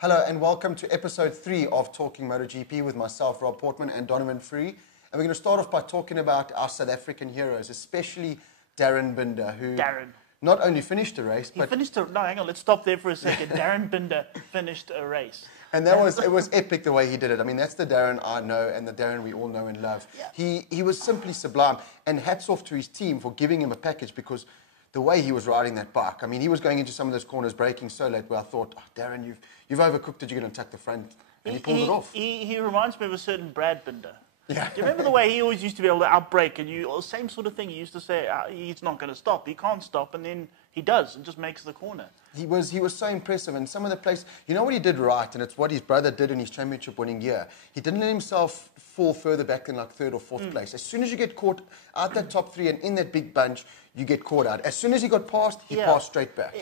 Hello and welcome to episode 3 of Talking MotoGP with myself, Rob Portman, and Donovan Free. And we're going to start off by talking about our South African heroes, especially Darren Binder, who not only finished a race, but... No, hang on, let's stop there for a second. Darren Binder finished a race. And it was epic the way he did it. I mean, that's the Darren I know and the Darren we all know and love. Yeah. He was simply sublime. And hats off to his team for giving him a package, because the way he was riding that bike, I mean, he was going into some of those corners, braking so late where I thought, oh, Darren, you've overcooked it, you're going to tuck the front. And he pulled it off. He reminds me of a certain Brad Binder. Yeah. Do you remember the way he always used to be able to outbrake? And same sort of thing. He used to say, he's not going to stop. He can't stop. And then he does and just makes the corner. He was so impressive. And some of the places, you know what he did right? And it's what his brother did in his championship winning year. He didn't let himself fall further back than like 3rd or 4th place. As soon as you get caught out that top 3 and in that big bunch, you get caught out. As soon as he got past, he passed straight back.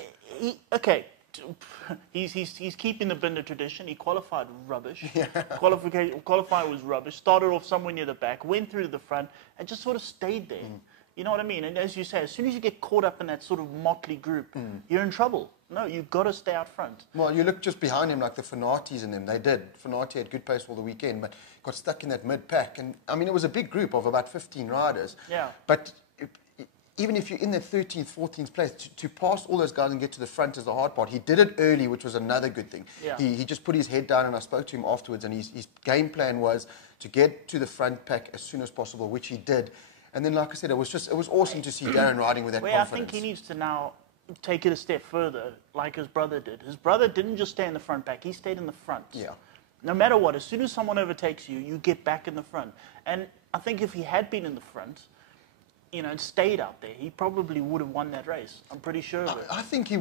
He's keeping the Binder tradition. He qualified rubbish. Yeah. Qualifying was rubbish. Started off somewhere near the back, went through to the front, and just sort of stayed there. You know what I mean? And as you say, as soon as you get caught up in that sort of motley group, you're in trouble. No, you've got to stay out front. Well, you look just behind him like the Fanatis and them. They did. Fanati had good pace all the weekend, but got stuck in that mid-pack. And, I mean, it was a big group of about 15 riders. Yeah. But even if you're in that 13th, 14th place, to pass all those guys and get to the front is the hard part. He did it early, which was another good thing. Yeah. He just put his head down, and I spoke to him afterwards, and his game plan was to get to the front pack as soon as possible, which he did. And then, like I said, it was awesome to see Darren riding with that confidence. I think he needs to now take it a step further, like his brother did. His brother didn't just stay in the front pack, he stayed in the front. Yeah. No matter what, as soon as someone overtakes you, you get back in the front. And I think if he had been in the front, you know, and stayed out there, he probably would have won that race. I'm pretty sure of it. I think he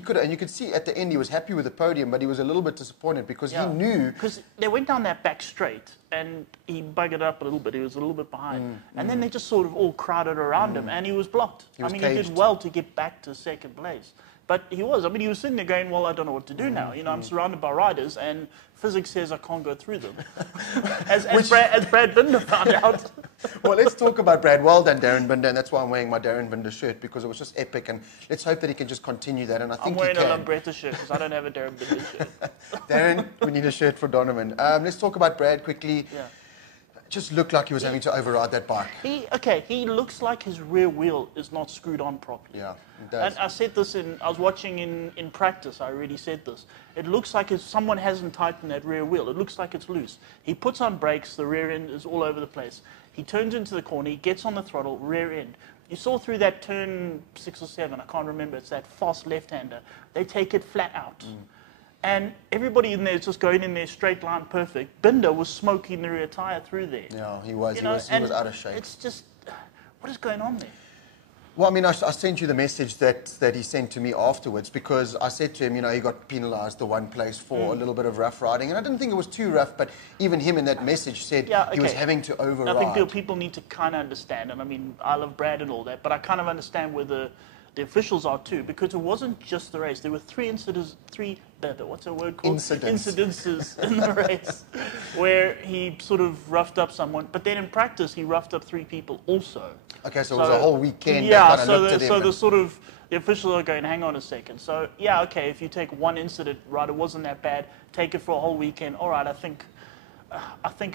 could have, and you could see at the end he was happy with the podium, but he was a little bit disappointed because he knew... Because they went down that back straight, and he buggered up a little bit. He was a little bit behind. And then they just sort of all crowded around him, and he was blocked. He did well to get back to 2nd place. But he was sitting there going, well, I don't know what to do now. You know, I'm surrounded by riders, and physics says I can't go through them. as Brad Binder found out. Well, let's talk about Brad. Well done, Darren Binder, and that's why I'm wearing my Darren Binder shirt, because it was just epic, and let's hope that he can just continue that, and I think he can. I'm wearing a Lambretta shirt, because I don't have a Darren Binder shirt. Darren, we need a shirt for Donovan. Let's talk about Brad quickly. Yeah. Just looked like he was having to override that bike. He looks like his rear wheel is not screwed on properly. Yeah, it does. And I said this I was watching in practice, I already said this. It looks like if someone hasn't tightened that rear wheel. It looks like it's loose. He puts on brakes, the rear end is all over the place. He turns into the corner, he gets on the throttle, rear end. You saw through that turn 6 or 7, I can't remember, it's that fast left-hander. They take it flat out. And everybody in there is just going in there straight line perfect. Binder was smoking the rear tyre through there. Yeah, he was. He was out of shape. It's just, what is going on there? Well, I mean, I sent you the message that he sent to me afterwards, because I said to him, you know, he got penalised the one place for a little bit of rough riding. And I didn't think it was too rough, but even him in that message said he was having to override. I think people need to kind of understand, and I mean, I love Brad and all that, but I kind of understand where the officials are too, because it wasn't just the race. There were 3 incidents, what's a word called? Incidences in the race where he sort of roughed up someone, but then in practice he roughed up 3 people also. Okay, so it was a whole weekend. Yeah, the officials are going, hang on a second. So yeah, okay, if you take one incident, right, it wasn't that bad. Take it for a whole weekend. All right, I think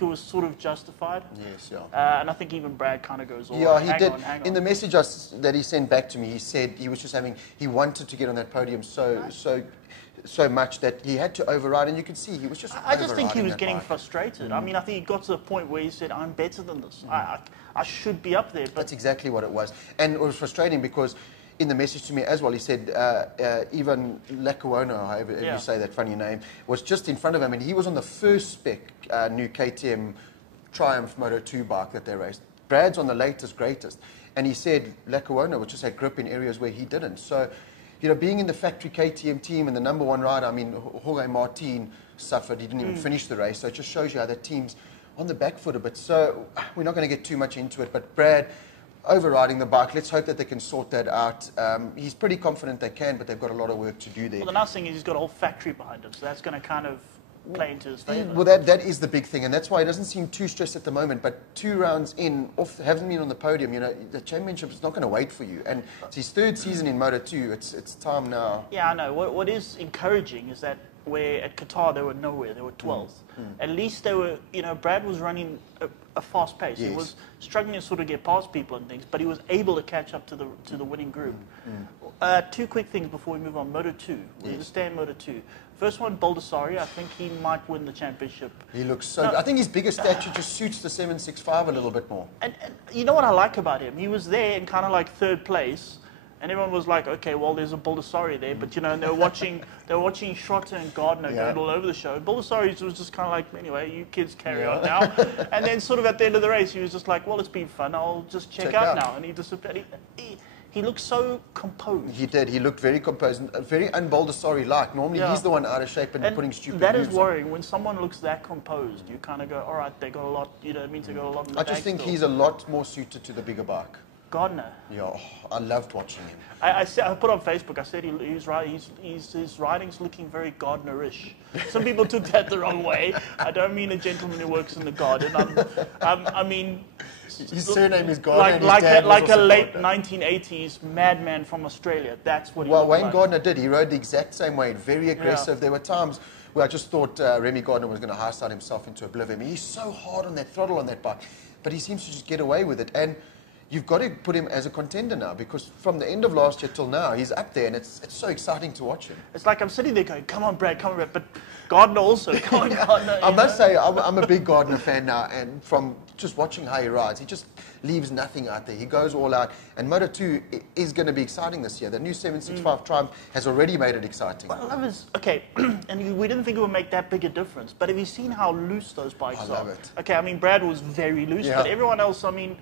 it was sort of justified. Yes, yeah. And I think even Brad kind of goes, he did. In the message that he sent back to me, he said he was just he wanted to get on that podium so much that he had to override, and you could see he was just I just think he was getting frustrated. I mean, I think he got to the point where he said, I'm better than this. I should be up there. But that's exactly what it was. And it was frustrating because in the message to me as well, he said Ivan Lekuona, however you say that funny name, was just in front of him, and he was on the first spec new KTM Triumph Moto2 bike that they raced. Brad's on the latest, greatest. And he said Lekuona was just had grip in areas where he didn't. So, you know, being in the factory KTM team and the #1 rider, I mean, Jorge Martin suffered. He didn't even finish the race. So it just shows you how that team's on the back foot a bit. So we're not going to get too much into it. But Brad, overriding the bike, let's hope that they can sort that out. He's pretty confident they can, but they've got a lot of work to do there. Well, the nice thing is he's got a whole factory behind him. So that's going to kind of play into his favour. Well, that is the big thing, and that's why he doesn't seem too stressed at the moment. But 2 rounds in, hasn't been on the podium. You know, the championship is not going to wait for you. And it's his 3rd season in Moto2. It's time now. Yeah, I know. What is encouraging is that where at Qatar they were nowhere, they were 12th. At least they were, Brad was running a fast pace. He was struggling to sort of get past people and things, but he was able to catch up to the winning group. Two quick things before we move on. Moto2, we understand Moto2. First one, Baldessari, I think he might win the championship. He looks so good. I think his bigger stature just suits the 765 a little bit more. And you know what I like about him? He was there in kind of like third place. And everyone was like, okay, well, there's a Baldessari there. But, and they were watching Schrotter and Gardner going all over the show. Baldessari was just kind of like, anyway, you kids carry on now. And then sort of at the end of the race, he was just like, well, it's been fun. I'll just check out now. And he disappeared. He looked so composed. He did. He looked very composed. Very un-Baldessari-like. Normally, he's the one out of shape and putting stupid that moves is worrying. When someone looks that composed, you kind of go, all right, they got a lot, it means they got a lot in the I just think he's a lot more suited to the bigger bike. Gardner. Yeah, I loved watching him. I put on Facebook, I said his riding's looking very Gardner-ish. Some people took that the wrong way. I don't mean a gentleman who works in the garden. I mean... His surname is Gardner. Like a late 1980s madman from Australia. That's what he looked Wayne like. Gardner did. He rode the exact same way, very aggressive. There were times where I just thought Remy Gardner was going to high-side himself into oblivion. He's so hard on that throttle on that bike, but he seems to just get away with it. And you've got to put him as a contender now, because from the end of last year till now, he's up there, and it's so exciting to watch him. It's like I'm sitting there going, come on, Brad, but Gardner also, come on, Gardner. I must say, I'm a big Gardner fan now, and from just watching how he rides, he just leaves nothing out there. He goes all out, and Moto2 is going to be exciting this year. The new 765 Triumph has already made it exciting. What I love is, okay, and we didn't think it would make that big a difference, but have you seen how loose those bikes are? I love it. Okay, I mean, Brad was very loose, but everyone else, I mean,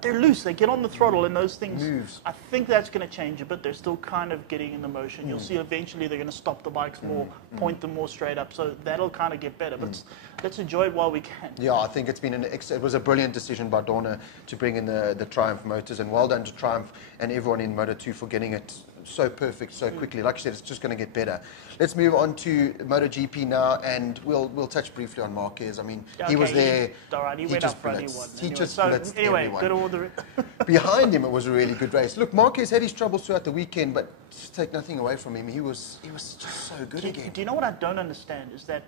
they're loose. They get on the throttle and those things. Moves. I think that's going to change a bit. They're still kind of getting in the motion. You'll see eventually they're going to stop the bikes more, point them more straight up. So that'll kind of get better. But let's enjoy it while we can. Yeah, I think it's been it was a brilliant decision by Dorna to bring in the Triumph motors, and well done to Triumph and everyone in Moto2 for getting it so perfect so quickly. Like you said, it's just going to get better. Let's move on to MotoGP now, and we'll touch briefly on Marquez. I mean, he was there. All right, he went up front. He won. He just blitzed everyone. Good order. Behind him, it was a really good race. Look, Marquez had his troubles throughout the weekend, but just take nothing away from him. He was just so good again. Do you know what I don't understand is that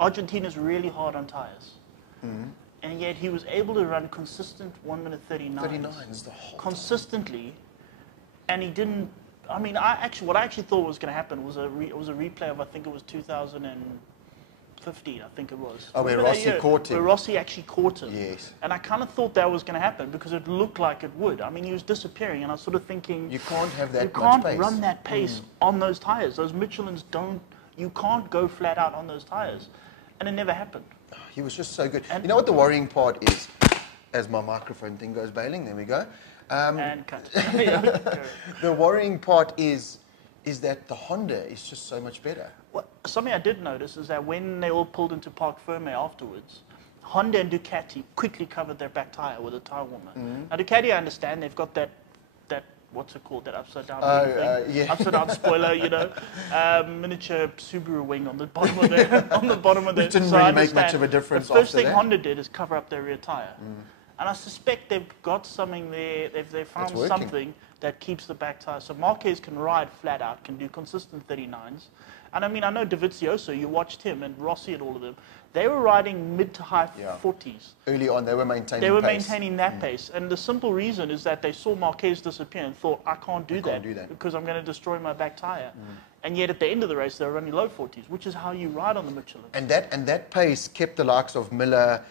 Argentina's really hard on tires. And yet he was able to run consistent 1 minute 39. 39s the whole consistently. And he didn't. I mean, what I actually thought was going to happen was a replay of, I think it was 2015. I think it was. Oh, where Rossi caught him. Where Rossi actually caught him. Yes. And I kind of thought that was going to happen because it looked like it would. I mean, he was disappearing, and I was sort of thinking, you can't have that much pace. You can't run that pace on those tires. Those Michelins don't. You can't go flat out on those tires, and it never happened. He was just so good. And you know what the worrying part is? As my microphone thing goes bailing, there we go. And cut. The worrying part is that the Honda is just so much better. Well, something I did notice is that when they all pulled into Parc Ferme afterwards, Honda and Ducati quickly covered their back tyre with a tyre warmer. Now, Ducati, I understand, they've got that what's it called, that upside down thing? Upside down spoiler, miniature Subaru wing on the bottom of their Which didn't really make much of a difference. The first thing Honda did is cover up their rear tyre. And I suspect they've got something there, they've found something that keeps the back tyre. So Marquez can ride flat out, can do consistent 39s. And I mean, I know Dovizioso, you watched him, and Rossi and all of them, they were riding mid to high 40s. Early on, they were maintaining that pace. And the simple reason is that they saw Marquez disappear and thought, I can't do that because I'm going to destroy my back tyre. And yet at the end of the race, they were running low 40s, which is how you ride on the Michelin. And that pace kept the likes of Miller,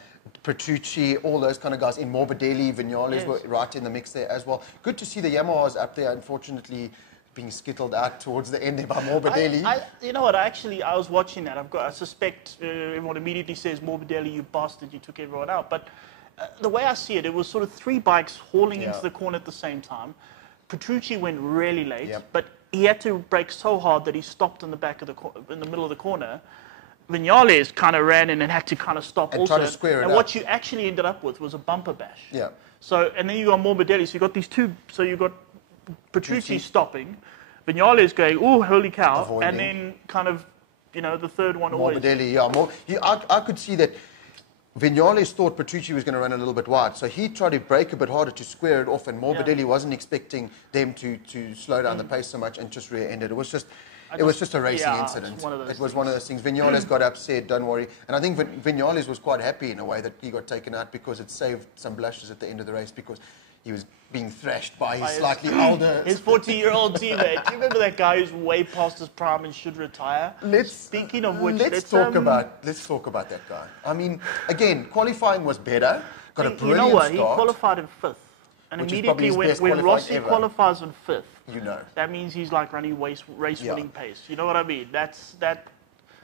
Petrucci, all those kind of guys in Morbidelli, Vignales were right in the mix there as well. Good to see the Yamahas up there, unfortunately being skittled out towards the end there by Morbidelli. You know what, I was watching that. I suspect everyone immediately says, Morbidelli, you bastard, you took everyone out. But the way I see it, it was sort of three bikes hauling into the corner at the same time. Petrucci went really late, but he had to brake so hard that he stopped in the middle of the corner. Vignales kind of ran in and had to kind of stop and also. Try to square it and up. what you actually ended up with was a bumper bash. Yeah. So, and then you got Morbidelli. So you got these two. So you got Petrucci stopping, Vignales going, oh, holy cow, avoiding. And then kind of, the third one Morbidelli, I could see that Vignales thought Petrucci was going to run a little bit wide, so he tried to brake a bit harder to square it off, and Morbidelli wasn't expecting them to slow down the pace so much and just rear-ended. It was just a racing yeah, incident. It was one of those things. Vinales got upset, don't worry. And I think Vinales was quite happy in a way that he got taken out because it saved some blushes at the end of the race because he was being thrashed by his slightly older... His 40-year-old teammate. Do you remember that guy who's way past his prime and should retire? Speaking of which, let's talk about that guy. I mean, again, qualifying was better. Got a brilliant start. You know what? He qualified in 5th. And which immediately when Rossi qualifies in 5th, that means he's like running race-winning pace. You know what I mean? That.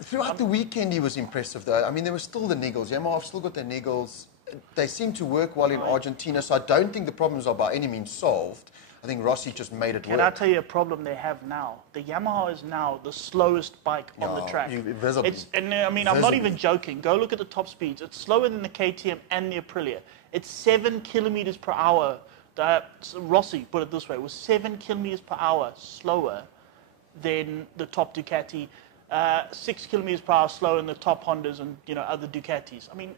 Throughout the weekend, he was impressive, though. I mean, there were still the niggles. Yamaha have still got their niggles. They seem to work well in Argentina, so I don't think the problems are by any means solved. I think Rossi just made it work. Can I tell you a problem they have now? The Yamaha is now the slowest bike on the track. I'm not even joking. Go look at the top speeds. It's slower than the KTM and the Aprilia. It's 7 kilometers per hour. Rossi, put it this way, was 7 kilometers per hour slower than the top Ducati, 6 kilometers per hour slower than the top Hondas and other Ducatis. I mean,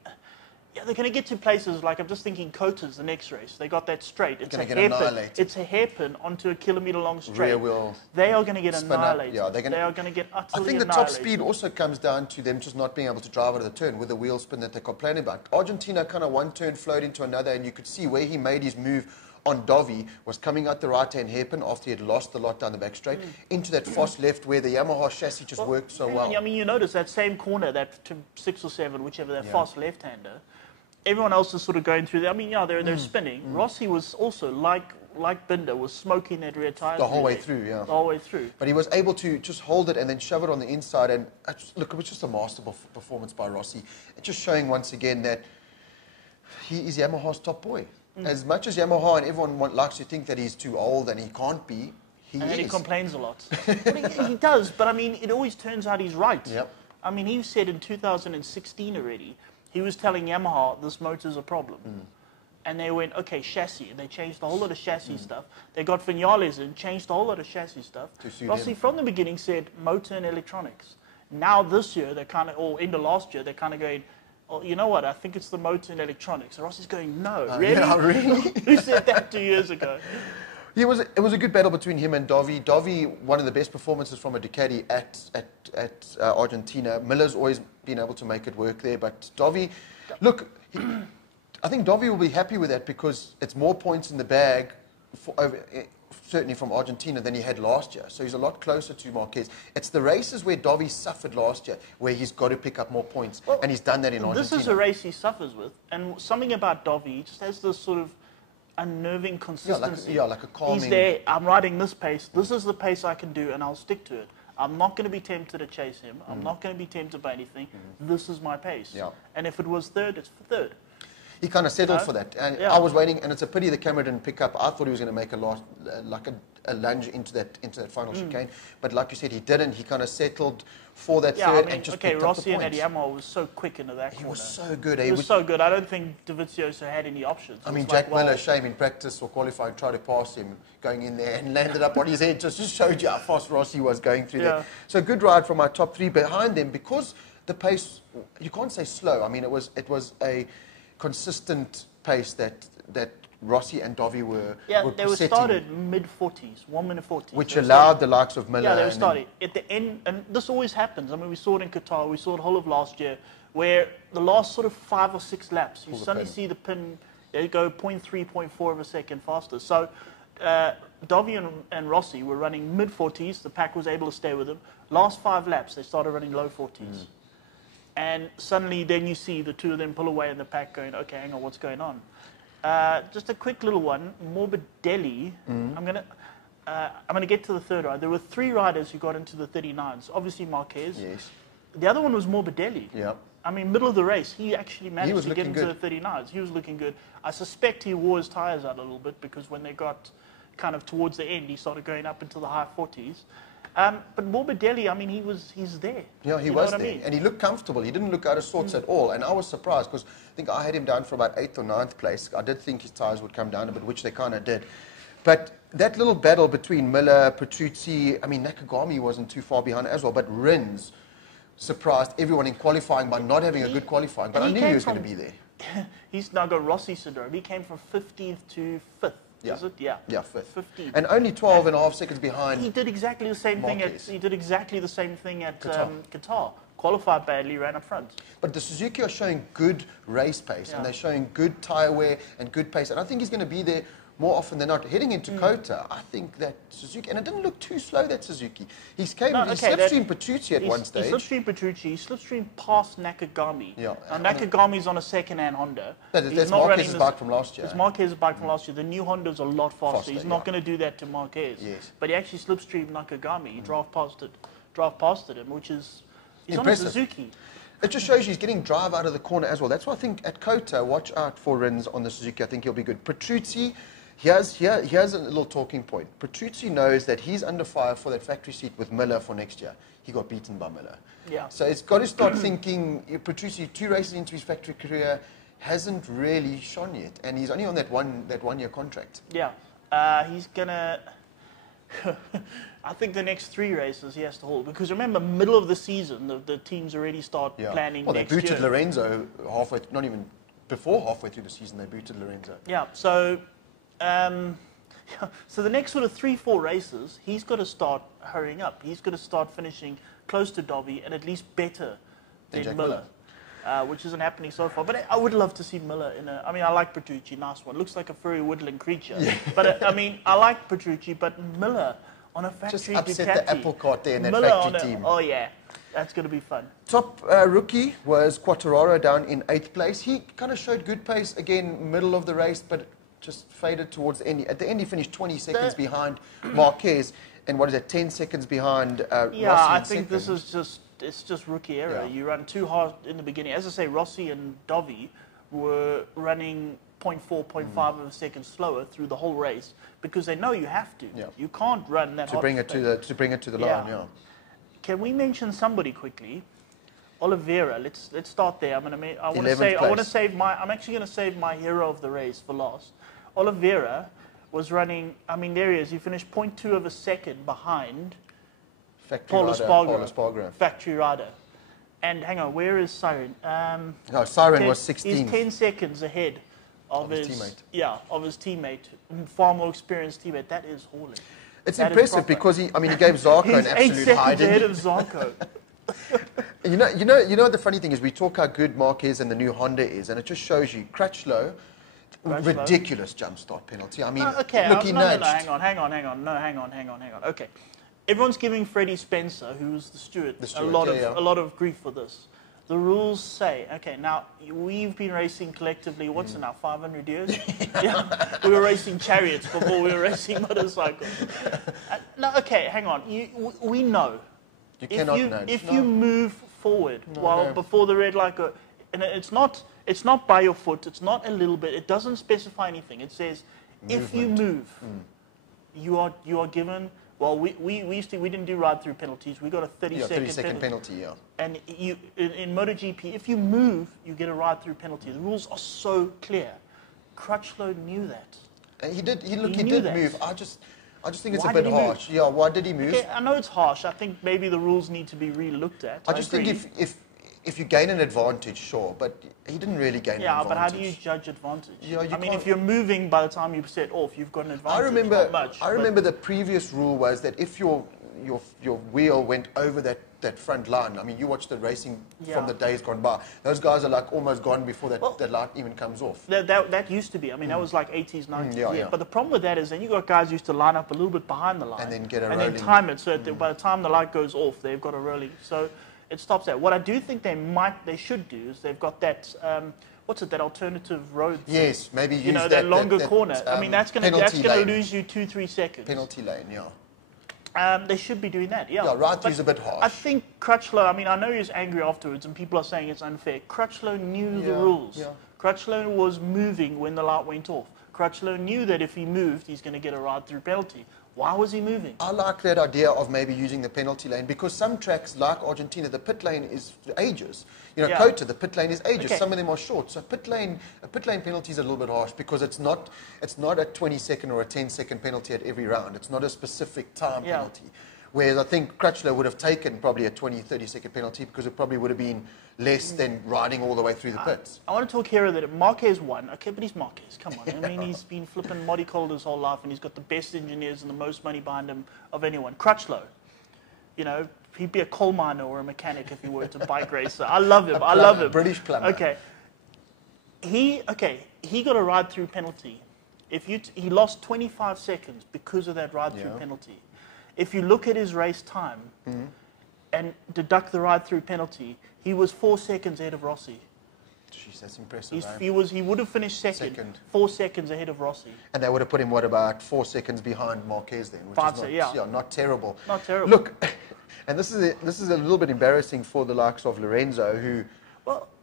yeah, they're going to get to places like, I'm just thinking Cotas, the next race. They got that straight. It's a hairpin. It's a hairpin onto a kilometer-long straight. Rear wheel. They are going to get annihilated. Yeah, they are going to get utterly I think the top speed also comes down to them just not being able to drive out of the turn with the wheel spin that they're complaining about. Argentina kind of one turn flowed into another, and you could see where he made his move on Dovi was coming out the right-hand hairpin after he had lost a lot down the back straight into that fast left where the Yamaha chassis just worked so well. I mean, you notice that same corner, that 6 or 7, whichever, that fast left-hander, everyone else is sort of going through there. I mean, yeah, they're spinning. Rossi was also, like Binder, was smoking that rear tyre. The whole way through, yeah. The whole way through. But he was able to just hold it and then shove it on the inside. And look, it was just a masterful performance by Rossi. It's just showing once again that he is Yamaha's top boy. As much as Yamaha and everyone likes to think that he's too old and he can't be, he is. And he complains a lot. He does, but I mean, it always turns out he's right. Yep. I mean, he said in 2016 already, he was telling Yamaha this motor's a problem. And they went, okay, chassis. And they changed a whole lot of chassis stuff. They got Vinales in, changed a whole lot of chassis stuff. Rossi, from the beginning, said motor and electronics. Now this year, they're kind of, or end of last year, they're kind of going, oh, you know what, I think it's the motor and electronics. And Rossi's going, no, really? Yeah, really? Who said that 2 years ago? It was a good battle between him and Dovi. Dovi, one of the best performances from a Ducati at Argentina. Miller's always been able to make it work there, but Dovi, look, I think Dovi will be happy with that because it's more points in the bag, certainly from Argentina, than he had last year. So he's a lot closer to Marquez. It's the races where Dovi suffered last year, where he's got to pick up more points, and he's done that in Argentina. This is a race he suffers with, and something about Dovi, he just has this sort of unnerving consistency. Like a calming... He's there, I'm riding this pace, this is the pace I can do, and I'll stick to it. I'm not going to be tempted to chase him. I'm not going to be tempted by anything. This is my pace. Yeah. And if it was third, it's for third. He kind of settled for that. And I was waiting, and it's a pity the camera didn't pick up. I thought he was going to make a lunge into that final chicane. But like you said, he didn't. He kind of settled for that third and just picked up the points. Rossi and Eddie Yamaha was so quick into that corner. He was so good. He was so good. I don't think Dovizioso had any options. I mean, Jack Miller, shame in practice or qualifying, tried to pass him, going in there and landed up on his head. Just showed you how fast Rossi was going through there. So good ride from our top 3 behind them because the pace, you can't say slow. I mean, it was a consistent pace that Rossi and Dovi were they were started mid-40s, 1 minute 40. Which allowed the likes of Miller. Yeah, they were starting. At the end, and this always happens. I mean, we saw it in Qatar, we saw it the whole of last year, where the last sort of 5 or 6 laps, you suddenly see the pin, they go 0.3, 0.4 of a second faster. So Dovi and Rossi were running mid-40s. The pack was able to stay with them. Last 5 laps, they started running low 40s. And suddenly then you see the two of them pull away in the pack going, okay, hang on, what's going on? Just a quick little one, Morbidelli. I'm gonna get to the third ride. There were 3 riders who got into the 39s. Obviously Marquez. Yes. The other one was Morbidelli. Yeah. I mean, middle of the race, he actually managed to get into the 39s. He was looking good. I suspect he wore his tyres out a little bit because when they got kind of towards the end, he started going up into the high 40s. But Morbidelli, I mean, he's there. Yeah, he was there. I mean? And he looked comfortable. He didn't look out of sorts at all. And I was surprised because I think I had him down for about 8th or 9th place. I did think his tyres would come down a bit, which they kind of did. But that little battle between Miller, Petrucci, I mean, Nakagami wasn't too far behind as well, but Rins surprised everyone in qualifying by not having a good qualifying. But I knew he was going to be there. He's now got Rossi syndrome. He came from 15th to 5th. Yeah. Is it? Yeah. Yeah, fifth. 15. And only 12 and a half seconds behind. He did exactly the same thing Marquez. he did exactly the same thing at Qatar. Qatar. Qualified badly, ran up front. But the Suzuki are showing good race pace, and they're showing good tyre wear and good pace. And I think he's going to be there more often than not. Heading into Kota, I think that Suzuki, and it didn't look too slow, that Suzuki. He slipstreamed Petrucci at one stage. He slipstreamed Petrucci, he slipstreamed past Nakagami. Yeah. Now, Nakagami's on a second-hand Honda. That's Marquez's bike from last year. It's Marquez's bike from last year. The new Honda's a lot faster. He's not going to do that to Marquez. Yes. But he actually slipstreamed Nakagami. He drove past him, which is... He's impressive. on a Suzuki. It just shows you he's getting drive out of the corner as well. That's why I think at Kota, watch out for Rins on the Suzuki. I think he'll be good. Petrucci, here's a little talking point. Petrucci knows that he's under fire for that factory seat with Miller for next year. He got beaten by Miller. Yeah. So it's got to start thinking, Petrucci, 2 races into his factory career, hasn't really shone yet. And he's only on that one-year contract. Yeah. He's going to... I think the next 3 races he has to hold. Because remember, middle of the season, the teams already start planning next year. Well, they booted Lorenzo halfway, not even before halfway through the season, they booted Lorenzo. Yeah, so so the next sort of 3-4 races, he's got to start hurrying up. He's got to start finishing close to Dovi and at least better than Miller. Which isn't happening so far. But I would love to see Miller in a... I mean, I like Petrucci, nice one. Looks like a furry woodland creature. Yeah. But, I mean, I like Petrucci, but Miller on a factory just upset Ducati. the apple cart there in that Miller factory team. Oh, yeah. That's going to be fun. Top rookie was Quartararo down in 8th place. He kind of showed good pace again, middle of the race, but just faded towards the end. At the end, he finished 20 seconds behind Marquez. And what is it, 10 seconds behind Rossi? Yeah, I think this is just... It's just rookie error. Yeah. You run too hard in the beginning. As I say, Rossi and Dovi were running 0.4, 0.5 of a second slower through the whole race because they know you have to. Yeah. You can't run that hard. To bring it to the line, yeah. Can we mention somebody quickly? Oliveira. Let's start there. I'm actually going to save my hero of the race for last. Oliveira was running. I mean, there he is. He finished 0.2 of a second behind Paulo Espargaro, factory rider. And hang on, where is Siren? No, Siren was 16. He's 10 seconds ahead of his teammate. Yeah, of his teammate, far more experienced teammate. That is hauling. It's impressive because he gave Zarco an absolute high. 8 seconds ahead of Zarco. You know what the funny thing is? We talk how good Marquez and the new Honda is, and it just shows you Crutchlow. Ridiculous jump start penalty. I mean, look, he nudged. Hang on. Okay. Everyone's giving Freddie Spencer, who's the steward, a lot of grief for this. The rules say, okay, now we've been racing collectively, what's it now, 500 years? Yeah. We were racing chariots before we were racing motorcycles. No, okay, hang on. We know. You cannot nudge. If you move forward before the red light goes, and it's not by your foot, it's not a little bit, it doesn't specify anything. It says, if you move, you are given... Well, we didn't do ride-through penalties. We got a 30-second penalty, yeah. And in MotoGP, if you move, you get a ride-through penalty. The rules are so clear. Crutchlow knew that. And he did move. I just think it's a bit harsh. Yeah, why did he move? Okay, I know it's harsh. I think maybe the rules need to be re-looked at. I just think if you gain an advantage, sure, but he didn't really gain an advantage. Yeah, but how do you judge advantage? Yeah, I mean, if you're moving by the time you set off, you've got an advantage. I remember the previous rule was that if your wheel went over that front line, I mean, you watch the racing from the days gone by, those guys are like almost gone before that light even comes off. That used to be. I mean, that was like 80s, 90s. Yeah. But the problem with that is then you got guys who used to line up a little bit behind the line. And then get a rolling. rolling. Then time it so that by the time the light goes off, they've got a rolling. So it stops that. What I do think they should do is they've got that, that alternative road thing. Yes, maybe use that longer corner. I mean, that's going to lose you 2-3 seconds. Penalty lane, yeah. They should be doing that, yeah. Yeah, right-through's a bit harsh. I think Crutchlow, I mean, I know he was angry afterwards and people are saying it's unfair. Crutchlow knew the rules. Yeah. Crutchlow was moving when the light went off. Crutchlow knew that if he moved, he's going to get a ride-through penalty. Why was he moving? I like that idea of maybe using the penalty lane because some tracks, like Argentina, the pit lane is ages. Kota, the pit lane is ages. Okay. Some of them are short. So a pit lane penalty is a little bit harsh because it's not a 20-second or a 10-second penalty at every round. It's not a specific time penalty. Whereas I think Crutchlow would have taken probably a 20, 30-second penalty because it probably would have been less than riding all the way through the pits. I want to talk here that Marquez won. Okay, but he's Marquez. Come on. I mean, he's been flipping Monte Carlo his whole life, and he's got the best engineers and the most money behind him of anyone. Crutchlow, you know, he'd be a coal miner or a mechanic if he were to bike racer. I love him. I love him. British plumber. Okay. He got a ride-through penalty. He lost 25 seconds because of that ride-through penalty. If you look at his race time and deduct the ride-through penalty, he was 4 seconds ahead of Rossi. Jeez, that's impressive. He would have finished second, 4 seconds ahead of Rossi. And they would have put him, what, about 4 seconds behind Marquez then, which is not terrible. Not terrible. Look, and this is a little bit embarrassing for the likes of Lorenzo, who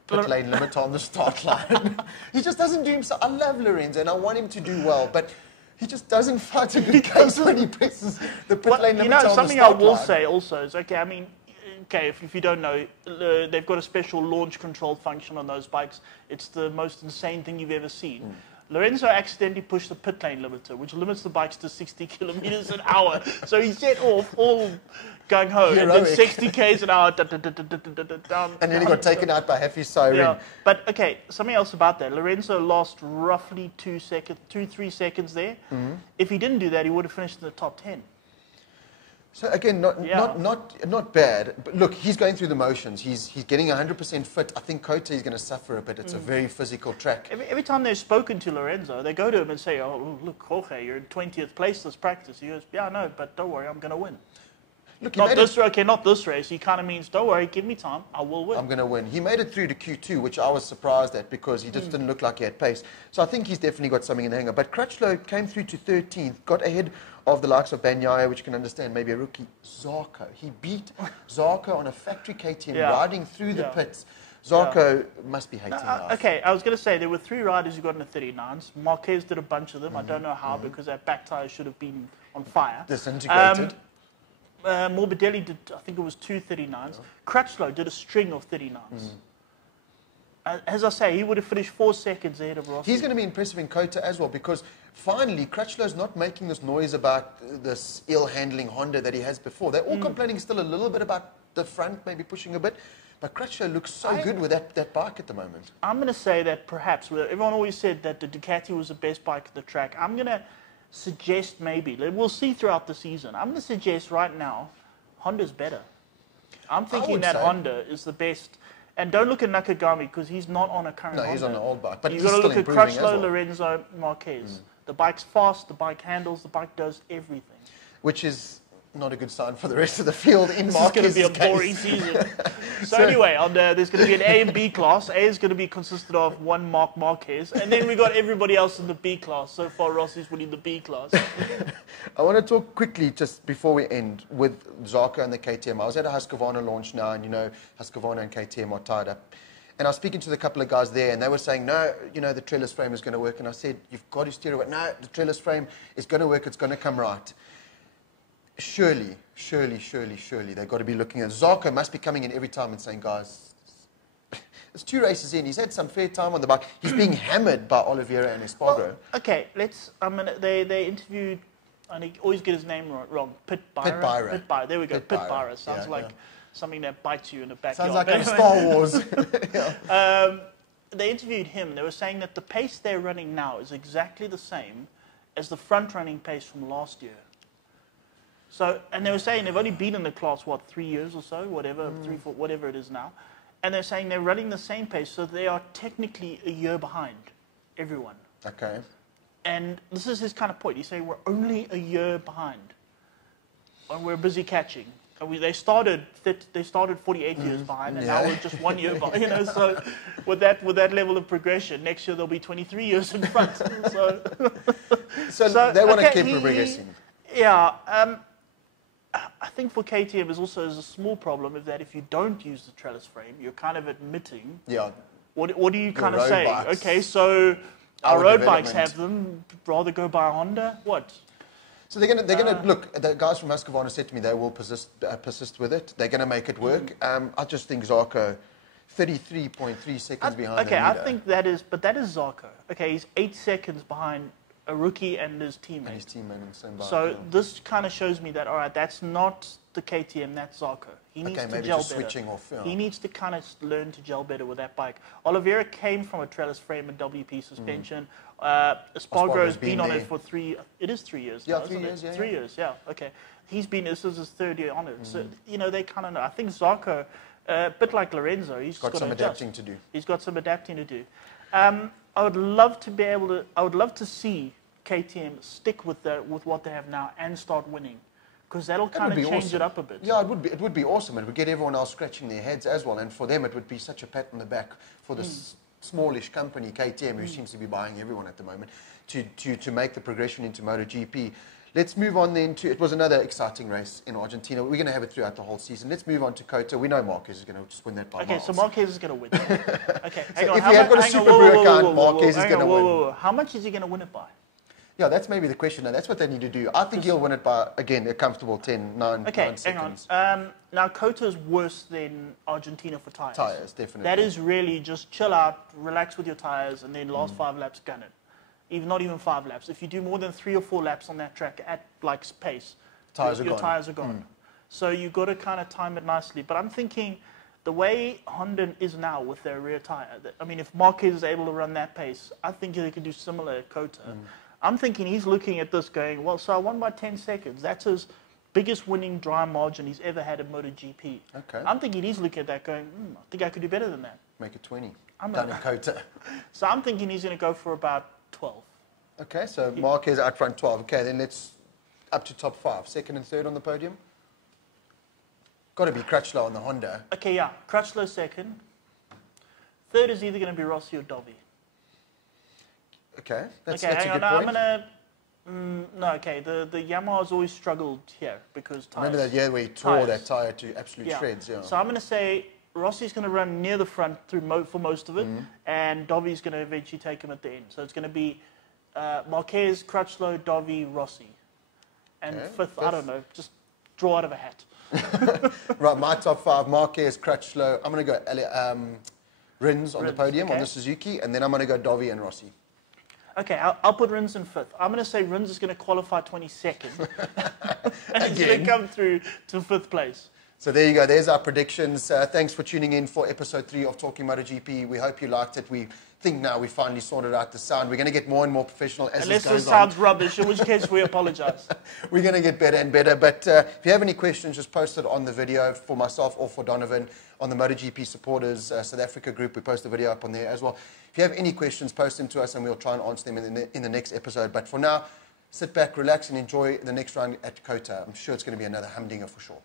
pit lane limit on the start line. He just doesn't do himself. I love Lorenzo, and I want him to do well, but he just doesn't fight a good case when he presses the pit lane limit on the start line. Something I will say also is, okay, I mean, if you don't know, they've got a special launch control function on those bikes. It's the most insane thing you've ever seen. Lorenzo accidentally pushed the pit lane limiter, which limits the bikes to 60 kilometers an hour. So he set off all gung-ho and then 60 k's an hour. And then he got taken out by Heffy's siren. Yeah. But, okay, something else about that. Lorenzo lost roughly 3 seconds there. If he didn't do that, he would have finished in the top 10. So again, not bad. But look, he's going through the motions. He's getting 100% fit. I think Kota is going to suffer a bit. It's a very physical track. Every time they've spoken to Lorenzo, they go to him and say, "Oh, look, Jorge, you're in 20th place this practice." He goes, "Yeah, I know, but don't worry, I'm going to win." Look, not this race. He kind of means, "Don't worry, give me time, I will win." I'm going to win. He made it through to Q2, which I was surprised at because he just didn't look like he had pace. So I think he's definitely got something in the hanger. But Crutchlow came through to 13th, got ahead of the likes of Bagnaia, which you can understand, maybe a rookie, Zarco. He beat Zarco on a factory KTM riding through the pits. Zarco must be hating life. Okay, I was going to say there were 3 riders who got in the 39s. Marquez did a bunch of them. I don't know how because that back tyre should have been on fire. Disintegrated. Morbidelli did, I think it was 2 39s. Crutchlow did a string of 39s. As I say, he would have finished 4 seconds ahead of Rossi. He's going to be impressive in Kota as well because finally Crutchlow's not making this noise about this ill-handling Honda that he has before. They're all complaining still a little bit about the front, maybe pushing a bit. But Crutchlow looks so good with that bike at the moment. I'm going to say that perhaps, everyone always said that the Ducati was the best bike at the track. I'm going to suggest maybe, we'll see throughout the season, I'm going to suggest right now, Honda's better. I'm thinking that Honda is the best. And don't look at Nakagami because he's not on a current Honda. No, he's on an old bike. But you've got to look at Crutchlow, Lorenzo, Marquez. The bike's fast, the bike handles, the bike does everything. Which is not a good sign for the rest of the field in Marquez's case. It's going to be a boring season. So anyway, there's going to be an A and B class. A is going to be consisted of one Marc Marquez, and then we got everybody else in the B class. So far, Rossi's winning the B class. I want to talk quickly, just before we end, with Zarco and the KTM. I was at a Husqvarna launch now, and, Husqvarna and KTM are tied up. And I was speaking to the couple of guys there, and they were saying, no, the trellis frame is going to work. And I said, you've got to steer away. No, the trellis frame is going to work. It's going to come right. Surely, they've got to be looking at Zarco must be coming in every time and saying, guys, there's 2 races in. He's had some fair time on the bike. He's being hammered by Oliveira and Espargaro. Well, okay, they interviewed, and I always get his name wrong, Pit Byra. There we go, Pit Byra. Sounds like something that bites you in the backyard. Sounds like Star Wars. They interviewed him, and they were saying that the pace they're running now is exactly the same as the front-running pace from last year. So, and they were saying they've only been in the class, 3 years or so, whatever, 3, 4, whatever it is now. And they're saying they're running the same pace, so they are technically a year behind everyone. Okay. And this is his kind of point. He's saying we're only a year behind, and we're busy catching. And they started 48 years behind, and now we're just 1 year behind. So, with that level of progression, next year they'll be 23 years in front. So they want to keep progressing. Yeah. I think for KTM is also a small problem is that if you don't use the trellis frame, you're kind of admitting. Yeah. What are you kind of saying? Bikes. Okay, so our road bikes have them. Rather go buy a Honda. What? So they're gonna look. The guys from Husqvarna said to me they will persist with it. They're gonna make it work. I just think Zarco, 33.3 seconds behind. Okay, I think that is Zarco. Okay, he's 8 seconds behind a rookie and his teammate. And his teammate in the same bike. So this kind of shows me that, all right, that's not the KTM, that's Zarco. He needs to maybe gel just better. switching off. Yeah. He needs to kind of learn to gel better with that bike. Oliveira came from a trellis frame and WP suspension. Espargaro's been on it for 3 years. Yeah, now, 3 years. Yeah, 3 years, yeah. Okay. This is his 3rd year on it. So, they kind of know. I think Zarco, a bit like Lorenzo, he's got some to adapting to do. He's got some adapting to do. I would love to see KTM stick with what they have now and start winning, because that'll kind of change it up a bit. Yeah, it would be awesome. It would get everyone else scratching their heads as well, and for them it would be such a pat on the back for this smallish company KTM, who seems to be buying everyone at the moment, to make the progression into MotoGP. Let's move on then to, it was another exciting race in Argentina. We're going to have it throughout the whole season. Let's move on to Cota. We know Marquez is going to just win that by miles. Okay, so Marquez is going to win. Okay, hang on. If you have got a Subaru account, Marquez is going to win. How much is he going to win it by? Yeah, that's maybe the question. Now, that's what they need to do. I think he'll win it by, again, a comfortable 9 seconds. Hang on. Now, Cota is worse than Argentina for tyres. Tyres, definitely. That is really just chill out, relax with your tyres, and then last 5 laps, gun it. Not even 5 laps. If you do more than 3 or 4 laps on that track at pace, your tyres are gone. So you've got to kind of time it nicely. But I'm thinking the way Honda is now with their rear tyre, if Marquez is able to run that pace, I think they could do similar at Cota. I'm thinking he's looking at this going, well, so I won by 10 seconds. That's his biggest winning dry margin he's ever had at MotoGP. Okay. I'm thinking he's looking at that going, I think I could do better than that. Make it 20. Done in Cota. So I'm thinking he's going to go for about 12. Okay, so Marquez out front 12. Okay, then let's up to top 5. 2nd and 3rd on the podium. Got to be Crutchlow on the Honda. Okay, yeah. Crutchlow 2nd. 3rd is either going to be Rossi or Dovi. Okay, that's hang a good on. point. I'm going to... no, okay. The Yamaha's always struggled here because tyres. Remember that year where he tore that tyre to absolute shreds? Yeah. So I'm going to say Rossi's going to run near the front for most of it, and Dovi's going to eventually take him at the end. So it's going to be Marquez, Crutchlow, Dovi, Rossi. And fifth, I don't know, just draw out of a hat. Right, my top 5, Marquez, Crutchlow. I'm going to go Rins on the podium on the Suzuki, and then I'm going to go Dovi and Rossi. Okay, I'll put Rins in 5th. I'm going to say Rins is going to qualify 22nd. And he's going to come through to 5th place. So there you go. There's our predictions. Thanks for tuning in for episode 3 of Talking MotoGP. We hope you liked it. We think now we finally sorted out the sound. We're going to get more and more professional as this goes on. Unless it sounds rubbish, in which case we apologize. We're going to get better and better. But if you have any questions, just post it on the video for myself or for Donovan on the MotoGP Supporters South Africa group. We post the video up on there as well. If you have any questions, post them to us and we'll try and answer them in the next episode. But for now, sit back, relax and enjoy the next round at Cota. I'm sure it's going to be another humdinger for sure.